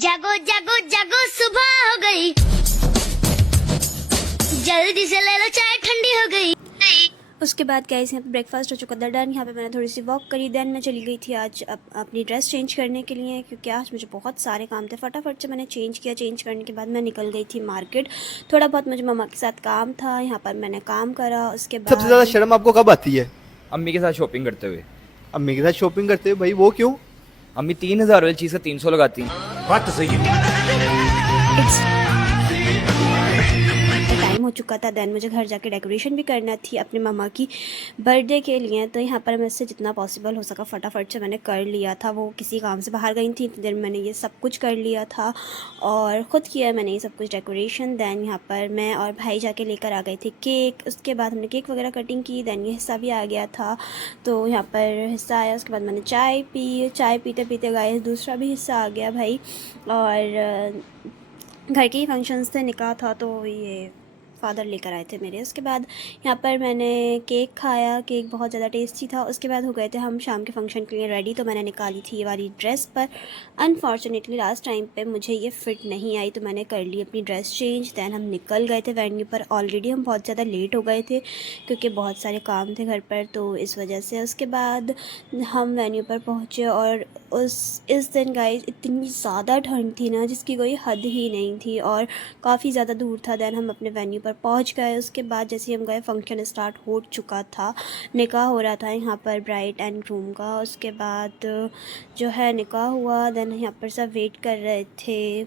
जागो जागो जागो सुबह हो गई, जल्दी से ले लो चाय ठंडी हो गई। उसके बाद गाइस यहाँ पे ब्रेकफास्ट हो चुका था डन। यहाँ पे मैंने थोड़ी सी वॉक करी, देन मैं चली गई थी आज अपनी ड्रेस चेंज करने के लिए, क्योंकि आज मुझे बहुत सारे काम थे। फटाफट से मैंने चेंज किया। चेंज करने के बाद मैं निकल गई थी मार्केट। थोड़ा बहुत मुझे मम्मा के साथ काम था, यहाँ पर मैंने काम करा। उसके बाद सबसे ज़्यादा शर्म आपको कब आती है? अम्मी के साथ शॉपिंग करते हुए। अम्मी के साथ शॉपिंग करते हुए? भाई वो क्यों? अम्मी 3,000 वाली चीज़ से 300 लगाती हैं। बात तो सही है। टाइम हो चुका था। देन मुझे घर जाके डेकोरेशन भी करना थी अपनी मम्मा की बर्थडे के लिए, तो यहाँ पर मुझसे जितना पॉसिबल हो सका फटाफट से मैंने कर लिया था। वो किसी काम से बाहर गई थी, इतनी देर मैंने ये सब कुछ कर लिया था और ख़ुद किया मैंने ये सब कुछ डेकोरेशन। देन यहाँ पर मैं और भाई जाके लेकर आ गए थे केक। उसके बाद हमने केक वगैरह कटिंग की। देन ये हिस्सा भी आ गया था, तो यहाँ पर हिस्सा आया। उसके बाद मैंने चाय पी। चाय पीते पीते गाइस दूसरा भी हिस्सा आ गया भाई। और घर के ही फंक्शंस थे, निकाह था, तो ये फ़ादर लेकर आए थे मेरे। उसके बाद यहाँ पर मैंने केक खाया। केक बहुत ज़्यादा टेस्टी था। उसके बाद हो गए थे हम शाम के फंक्शन के लिए रेडी। तो मैंने निकाली थी ये वाली ड्रेस, पर अनफॉर्चुनेटली लास्ट टाइम पे मुझे ये फ़िट नहीं आई, तो मैंने कर ली अपनी ड्रेस चेंज। दैन हम निकल गए थे वेन्यू पर। ऑलरेडी हम बहुत ज़्यादा लेट हो गए थे क्योंकि बहुत सारे काम थे घर पर, तो इस वजह से। उसके बाद हम वेन्यू पर पहुँचे और इस दिन गाइस इतनी ज़्यादा ठंड थी ना, जिसकी कोई हद ही नहीं थी, और काफ़ी ज़्यादा दूर था। दैन हम अपने वेन्यू पर पहुंच गए। उसके बाद जैसे हम गए फंक्शन स्टार्ट हो चुका था। निकाह हो रहा था यहाँ पर ब्राइड एंड ग्रूम का। उसके बाद जो है निकाह हुआ। देन यहाँ पर सब वेट कर रहे थे।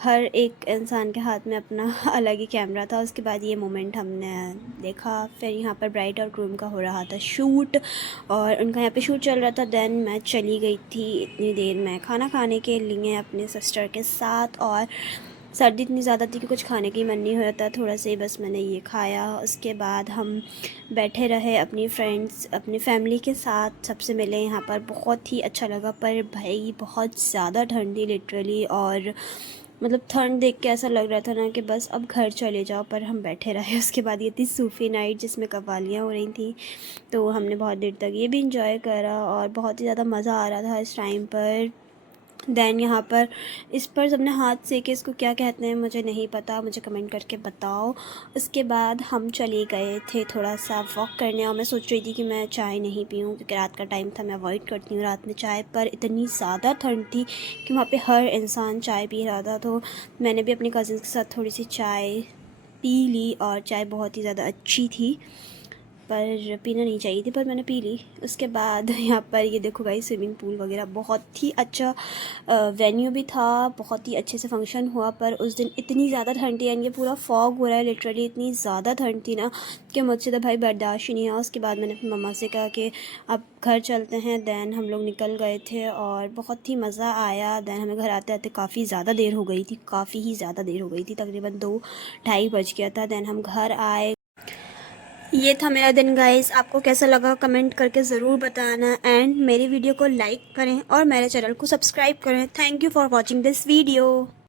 हर एक इंसान के हाथ में अपना अलग ही कैमरा था। उसके बाद ये मोमेंट हमने देखा। फिर यहाँ पर ब्राइड और ग्रूम का हो रहा था शूट, और उनका यहाँ पे शूट चल रहा था। देन मैं चली गई थी इतनी देर में खाना खाने के लिए अपने सिस्टर के साथ, और सर्दी इतनी ज़्यादा थी कि कुछ खाने की मन नहीं हो रहा था। थोड़ा से बस मैंने ये खाया। उसके बाद हम बैठे रहे अपनी फ्रेंड्स अपनी फैमिली के साथ, सबसे मिले यहाँ पर। बहुत ही अच्छा लगा, पर भाई बहुत ज़्यादा ठंड थी लिटरली, और मतलब ठंड देख के ऐसा लग रहा था ना कि बस अब घर चले जाओ, पर हम बैठे रहे। उसके बाद ये थी सूफ़ी नाइट जिसमें कव्वालियाँ हो रही थी, तो हमने बहुत देर तक ये भी इंजॉय करा और बहुत ही ज़्यादा मज़ा आ रहा था इस टाइम पर। दैन यहाँ पर इस पर सबने हाथ सेके, इसको क्या कहते हैं मुझे नहीं पता, मुझे कमेंट करके बताओ। उसके बाद हम चले गए थे थोड़ा सा वॉक करने, और मैं सोच रही थी कि मैं चाय नहीं पीऊँ क्योंकि रात का टाइम था, मैं अवॉइड करती हूँ रात में चाय। पर इतनी ज़्यादा ठंड थी कि वहाँ पे हर इंसान चाय पी रहा था, तो मैंने भी अपनी कज़िन्स के साथ थोड़ी सी चाय पी ली, और चाय बहुत ही ज़्यादा अच्छी थी, पर पीना नहीं चाहिए थी, पर मैंने पी ली। उसके बाद यहाँ पर ये देखो गाइस स्विमिंग पूल वगैरह, बहुत ही अच्छा वेन्यू भी था, बहुत ही अच्छे से फंक्शन हुआ। पर उस दिन इतनी ज़्यादा ठंड थी, यानी ये पूरा फॉग हो रहा है लिटरली, इतनी ज़्यादा ठंड थी ना कि मुझसे तो भाई बर्दाश्त ही नहीं हुआ। उसके बाद मैंने अपनी मम्मा से कहा कि अब घर चलते हैं। दैन हम लोग निकल गए थे और बहुत ही मज़ा आया। दैन हमें घर आते आते काफ़ी ज़्यादा देर हो गई थी, काफ़ी ही ज़्यादा देर हो गई थी, तकरीबन 2-2:30 बज गया था। दैन हम घर आए। ये था मेरा दिन गाइस। आपको कैसा लगा कमेंट करके ज़रूर बताना, एंड मेरी वीडियो को लाइक करें और मेरे चैनल को सब्सक्राइब करें। Thank you for watching this video.